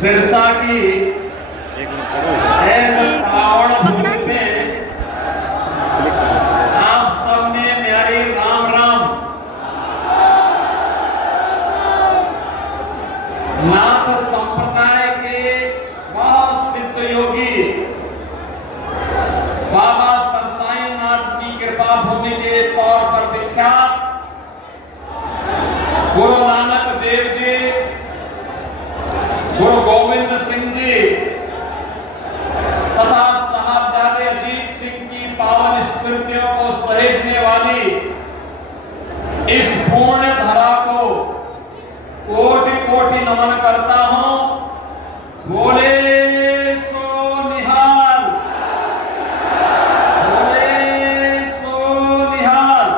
सिरसा की ऐसे पावन भूमि पे आप सबने मेरी राम राम। नाथ संप्रदाय के बहुत सिद्ध योगी बाबा सरसाई नाथ की कृपा भूमि के तौर पर विख्यात गुरु नानक देव जी, गुरु गोविंद सिंह जी तथा साहबजादे अजीत सिंह की पावन स्मृतियों को सहेजने वाली इस पुण्य धरा को कोटि कोटि नमन करता हूं। बोले सो निहाल, बोले सो निहाल।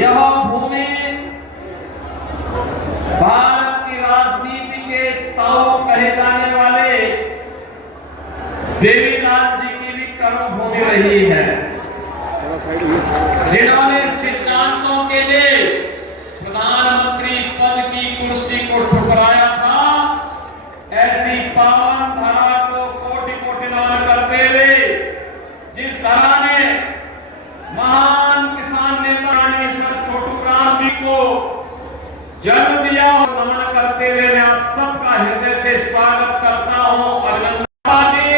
यह भूमि भारत की राजनीति के ताऊ कहे जाने वाले देवीलाल जी की भी कर्म भूमि रही है, जिन्होंने सिद्धांतों के लिए प्रधानमंत्री पद की कुर्सी को ठुकराया था। ऐसी पावन धरा को कोटि कोटि नमन करते हुए, जिस धरा ने महान किसान नेता ने सर छोटू राम जी को जन्म दिया, नमन करते हुए मैं आप सबका हृदय से स्वागत करता हूं। अभिनंदन जी,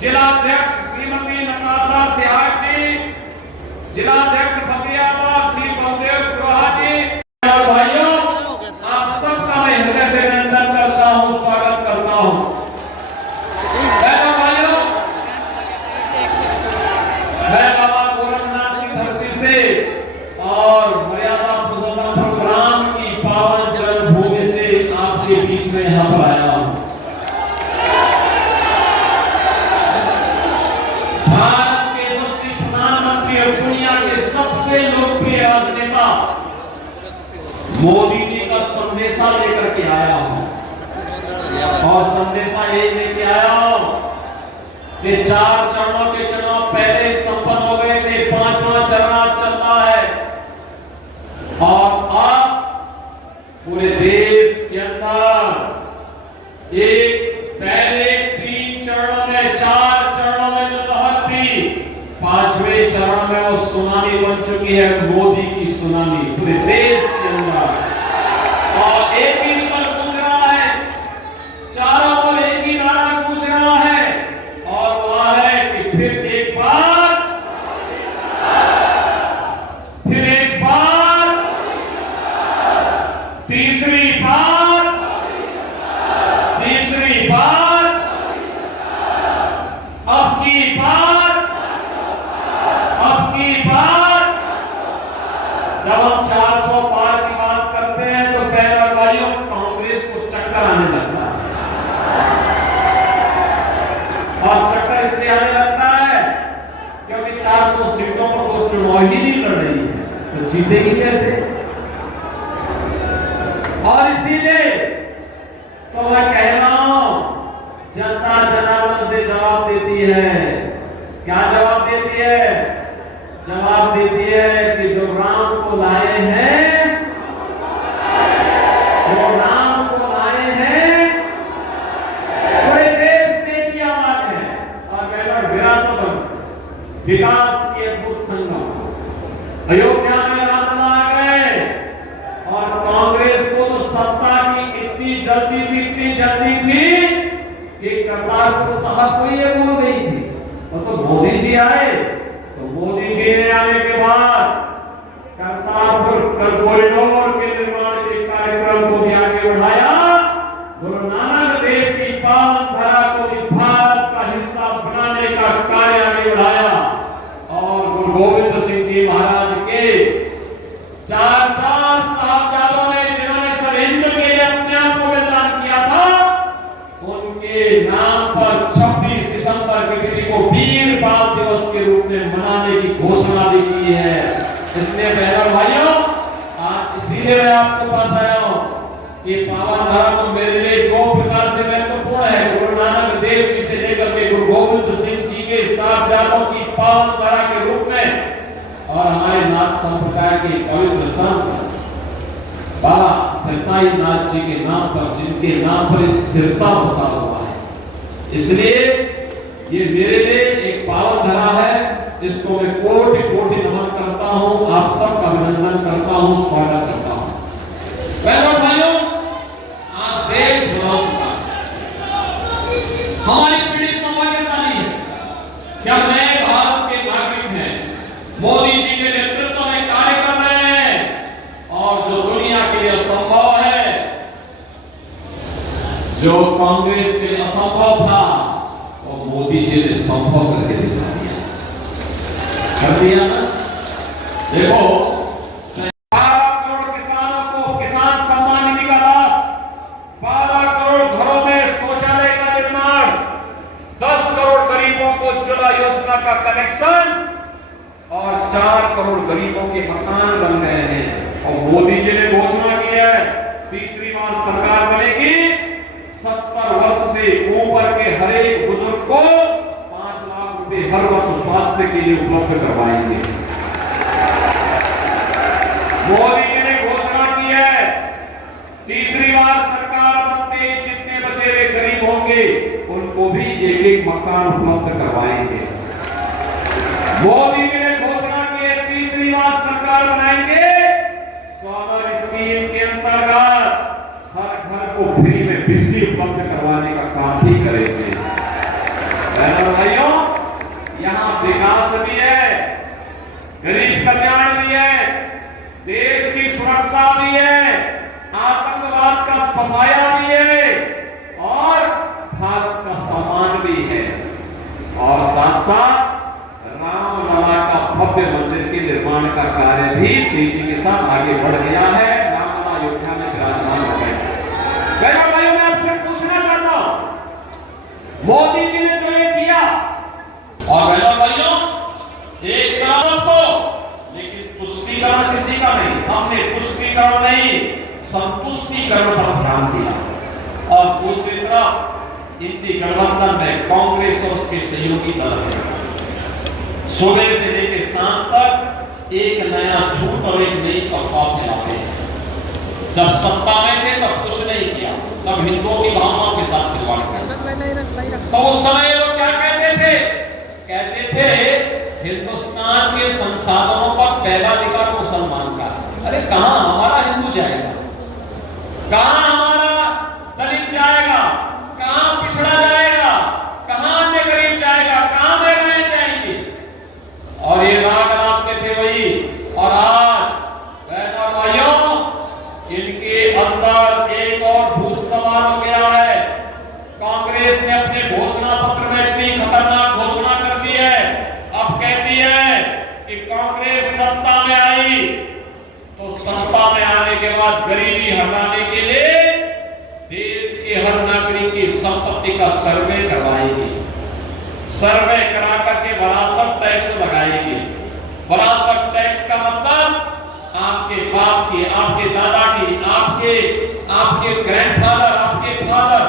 जिलाध्यक्ष श्रीमती नताशा सिहाग जी, जिलाध्यक्ष फतेहाबाद श्री बलदेव पुरोहा जी, और भाइयों आप सबका मैं हृदय से अभिनंदन करता हूं, स्वागत करता हूं। भाइयों, मैं बाबा गोरखनाथ की धरती से और मर्यादा पुरुषोत्तम प्रोग्राम की पावन जन्मभूमि से आपके बीच में यहाँ पर आया हूँ। भारत के यशस्वी प्रधानमंत्री और दुनिया के सबसे लोकप्रिय राजनेता मोदी जी का संदेशा लेकर के आया हूँ, और संदेशा ये लेके आया हूँ कि 4 चरणों के चुनाव पहले संपन्न हो गए थे, 5वां चरण चल रहा है, और अब पूरे देश के अंदर एक पहले 3 चरणों में, 4 चरणों में जो लहर थी, 5वें चरण में वो सुनामी बन चुकी है, मोदी की सुनामी पूरे देश के अंदर। और एक ही स्वर गूंज रहा है, चारों ओर एक ही नारा गूंज रहा है, और वह है कि फिर एक बार, फिर एक बार, तीसरी बार, तीसरी बार, अब की बार, अब की बार। जब हम 400 पार की बात करते हैं तो पहले भाइयों कांग्रेस को चक्कर आने लगता है, और चक्कर इसलिए आने लगता है क्योंकि 400 सीटों पर तो चुनाव ही नहीं लड़ रही है, तो जीतेगी कैसे। और इसीलिए तो मैं कह रहा हूं, जनता जनार्दन से जवाब देती है। क्या जवाब देती है? जवाब देती है कि जो राम को लाए हैं, जो राम को लाए हैं, पूरे देश से किया बात है, और मैंने विरासत विकास की अद्भुत संगम। अयोध्या में रामलला आ गए, और कांग्रेस को तो सत्ता की इतनी जल्दी थी कि करतारपुर साहब को ये बोल गई थी, और तो मोदी जी आए, तो मोदी जी ने आने के बाद करतारपुर कॉरिडोर के निर्माण के कार्यक्रम को भी आगे बढ़ाया। गुरु नानक देव की पावन धरा को भी भारत का हिस्सा बनाने का कार्य आगे बढ़ाया, और गुरु गोविंद सिंह जी महाराज के 4 साहबजादों ने, जिन्होंने सरहिंद के लिए अपने आप को बलिदान किया था, उनके नाम पर 26 दिसंबर की तिथि को वीर बाल दिवस के रूप में मनाने की घोषणा भी की है। इसलिए बहनों भाइयों, आज इसीलिए मैं आपके पास आया हूं कि पावन धरा तो मेरे लिए 2 प्रकार से महत्वपूर्ण है। गुरु नानक देव जी से लेकर के गुरु गोविंद सिंह जी के साहबजादों की पावन धरा के रूप में, और हमारे नाथ संप्रदाय के पवित्र संत बाबा सिरसाई नाथ जी के नाम पर, जिनके नाम पर इस सिरसा बसा हुआ है, इसलिए ये मेरे लिए एक पावन धरा है। इसको मैं कोटि कोटि नमन करता हूं, आप सबका अभिनंदन करता हूं, स्वागत करता हूं। बहनों भाइयों, आज देश बदल चुका है, हमारी पीढ़ी सौभाग्यशाली है। क्या नए भारत के नागरिक हैं, मोदी जी के नेतृत्व में कार्य कर रहे हैं, और जो दुनिया के लिए असंभव है, जो कांग्रेस के लिए असंभव था, वो मोदी जी ने संभव करके दिखा दिया, कर दिया ना। देखो 12 करोड़ किसानों को किसान सम्मान निधि का लाभ, 12 करोड़ घरों में शौचालय का निर्माण, 10 करोड़ गरीबों को उज्ज्वला योजना का कनेक्शन, और 4 करोड़ गरीबों के मकान बन गए हैं। और मोदी जी ने घोषणा की है, तीसरी बार सरकार बनेगी, 70 वर्ष से ऊपर के हर एक बुजुर्ग को 5 लाख रुपए हर वर्ष स्वास्थ्य के लिए उपलब्ध करवाएंगे। मोदी जी ने घोषणा की है, तीसरी बार सरकार बनते जितने बचे हुए गरीब होंगे उनको भी एक एक मकान उपलब्ध करवाएंगे। मोदी जी ने घोषणा की है, तीसरी बार सरकार बनाएंगे, सोलर स्कीम के अंतर्गत हर घर को फ्री में बिजली उपलब्ध करवाने का काम भी करेंगे। भाइयों, यहाँ विकास भी है, गरीब कल्याण भी है, देश की सुरक्षा भी है, आतंकवाद का सफाया भी है, और भारत का सम्मान भी है, और साथ साथ रामलला का भव्य मंदिर के निर्माण का कार्य भी तेजी के साथ आगे बढ़ गया है। रामलला अयोध्या में विराजमान हो गए। बहनों भाइयों, मैं आपसे पूछना चाहता हूं, मोदी जी ने जो ये किया, और बहनों भाइयों, एक तरफ सबको, लेकिन तुष्टीकरण किसी का नहीं। हमने तुष्टीकरण नहीं, संतुष्टीकरण पर ध्यान दिया। और दूसरी तरफ इंडी गठबंधन में कांग्रेस और उसके सहयोगी दल है, सुबह से लेकर शाम तक एक नया झूठ और एक नई अफवाह फैलाते हैं। जब सत्ता में थे तब कुछ नहीं किया, तब हिंदुओं की भावनाओं के साथ खिलवाड़ किया। तो उस समय लोग क्या कहते थे? कहते थे हिंदुस्तान के संसाधनों पर पहला अधिकार मुसलमान का। अरे कहां हमारा हिंदू जाएगा, कहां हमारा दलित जाएगा, कहां पिछड़ा जाएगा, कहां अन्य गरीब जाएगा, कहां महिलाएं जाएंगी? और ये राग नापते थे वही। और आज बहनों और भाइयों, इनके अंदर एक और भूत सवार हो गया है। कांग्रेस ने अपने घोषणा पत्र में इतनी खतरनाक घोषणा कर दी है, अब कहती है कि कांग्रेस सत्ता में आई तो सत्ता में आने के बाद गरीबी हटाने के लिए देश के हर नागरिक की संपत्ति का सर्वे करवाएगी। सर्वे करा करके विरासत टैक्स लगाएगी। विरासत टैक्स का मतलब आपके बाप की, आपके दादा की, आपके ग्रैंडफादर, आपके फादर,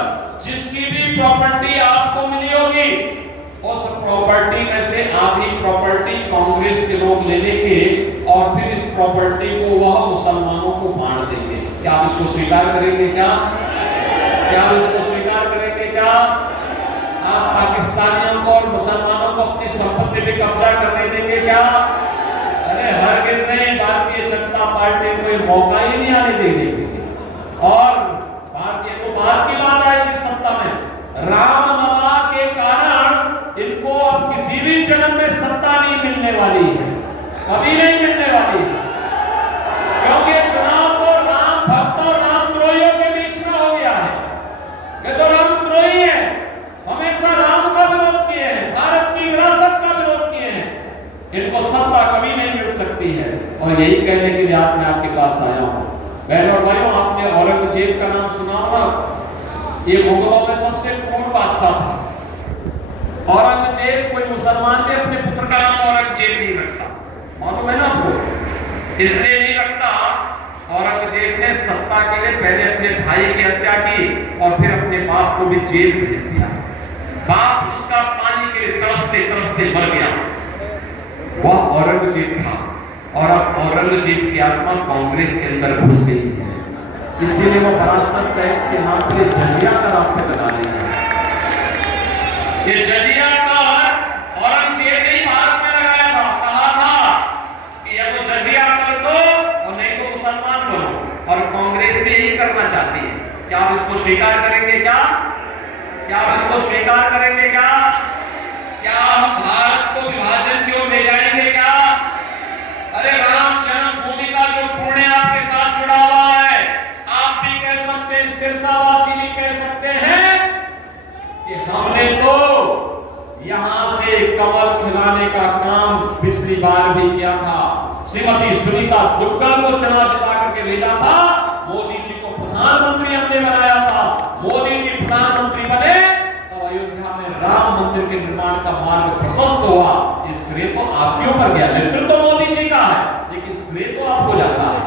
जिसकी भी प्रॉपर्टी आपको मिली होगी, उस प्रॉपर्टी में से आधी प्रॉपर्टी कांग्रेस के लोग ले लेंगे और फिर इस प्रॉपर्टी को वह मुसलमानों को बांट देंगे। क्या आप इसको स्वीकार करेंगे? क्या आप इसको स्वीकार करेंगे? क्या आप पाकिस्तानियों को और मुसलमानों को अपनी संपत्ति पे कब्जा करने देंगे? क्या? अरे हरगिज़ नहीं, भारतीय जनता पार्टी को ये मौका ही नहीं आने देंगे। और भारतीय तो बात की बात आएगी सत्ता में। रामलला के कारण इनको अब किसी भी जन्म में सत्ता नहीं मिलने वाली है, कभी नहीं मिलने वाली है, क्योंकि चुनाव तो राम भक्त और रामद्रोहियों के बीच में हो गया है। ये तो रामद्रोही है, हमेशा राम का विरोध किए हैं, भारत की विरासत का विरोध किए हैं, इनको सत्ता कभी नहीं मिल सकती है। और यही कहने के लिए आज मैं आपके पास आया हूं। बहनों और भाइयों, आपने औरंगजेब का नाम सुना होगा। ये मुगलों में सबसे क्रूर बादशाह था। औरंगजेब, कोई मुसलमान भी अपने पुत्र का नाम औरंगजेब नहीं रखता, मालूम है ना आपको? इसलिए नहीं रखता, औरंगजेब ने सत्ता के लिए पहले अपने भाई की हत्या की और फिर अपने बाप को भी जेल भेज दिया। बाप उसका पानी के लिए तरसते तरसते मर गया। वह औरंगजेब था। और अब औरंगजेब की आत्मा कांग्रेस के अंदर घुस गई है। इसीलिए वो विरासत टैक्स के नाम पे जजिया कर आप पे लगा रही है। ये जजिया कर औरंगजेब ने ही भारत में लगाया था, कहा था कि या तो जजिया कर दो और नहीं तो मुसलमान बनो, और कांग्रेस भी यही करना चाहती है। क्या आप इसको स्वीकार करेंगे? क्या आप इसको स्वीकार करेंगे? क्या हम भारत को विभाजन की ओर ले जाएंगे? क्या अरे राम जन्मभूमि का जो पुण्य आपके साथ जुड़ा हुआ है, आप भी कह सकते हैं, सिरसावासी भी कह सकते हैं कि हमने तो यहां से कमल खिलाने का काम पिछली बार भी किया था। श्रीमती सुनीता दुग्गल को चुनाव जिता करके भेजा था, मोदी जी को प्रधानमंत्री हमने बनाया था। मोदी जी प्रधानमंत्री बने तो अयोध्या में राम मंदिर के निर्माण का मार्ग प्रशस्त हुआ। ये श्रेय तो आपके ऊपर गया, नेतृत्व तो मोदी जी का है, लेकिन श्रेय तो आपको जाता है,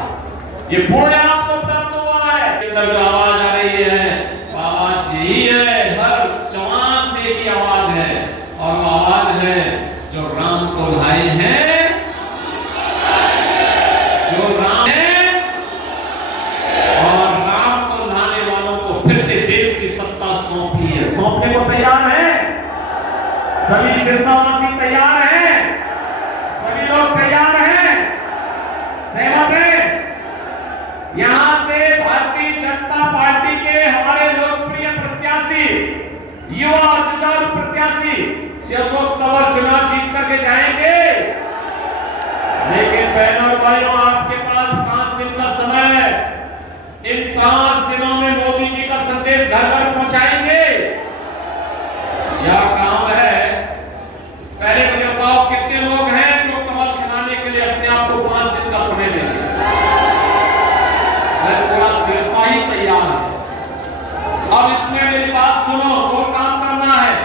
ये पुण्य आपको प्राप्त हुआ है। अंदर जो आवाज आ रही है, आवाज यही है, हर जवान से की आवाज है, और वो आवाज है जो राम को लाए हैं, जो राम है, और राम को लाने वालों को फिर से देश की सत्ता सौंपी है। सौंपने को तैयार है सभी सिरसावासी, तैयार हैं सभी लोग, तैयार हैं, सहमत हैं। यहां से भारतीय जनता पार्टी के हमारे लोकप्रिय प्रत्याशी, युवा और जुझारू प्रत्याशी श्री अशोक तंवर चुनाव जीत करके जाएंगे। लेकिन बहनों और भाइयों, आपके पास 5 दिन का समय है। इन 5 दिनों में मोदी जी का संदेश घर घर पहुंचाएंगे। यह काम है। पहले मुझे बताओ, कितने लोग हैं जो कमल खिलाने के लिए अपने आप को 5 दिन का समय देंगे? पूरा सिरसा ही तैयार है। अब इसमें मेरी बात सुनो, 2 काम करना है।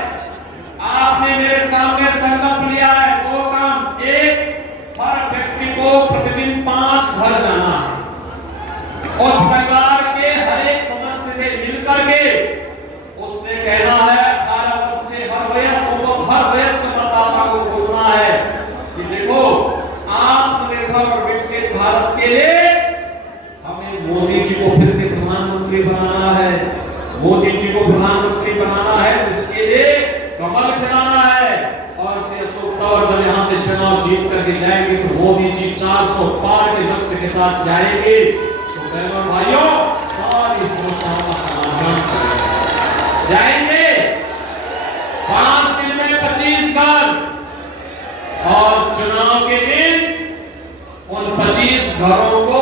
आपने मेरे सामने संकल्प लिया है 2 काम। एक, हर व्यक्ति को प्रतिदिन 5 घर जाना है, उस परिवार के हर एक सदस्य से मिलकर के उससे कहना है, 18 वर्ष से हर वयस्क मतदाता को बोलना है कि देखो, आत्मनिर्भर और विकसित भारत के लिए हमें मोदी जी को फिर से प्रधानमंत्री बनाना है। मोदी जी को प्रधानमंत्री बनाना है, इसके लिए कमल खिलाना है। और से अशोक तंवर जब यहाँ से चुनाव जीत करके जाएंगे तो मोदी जी 400 पार के लक्ष्य के साथ जाएंगे। तो बहनों भाइयों, सारी समस्याओं का समाधान करेंगे, जाएंगे। 5 दिन में 25 घर, और चुनाव के दिन उन 25 घरों को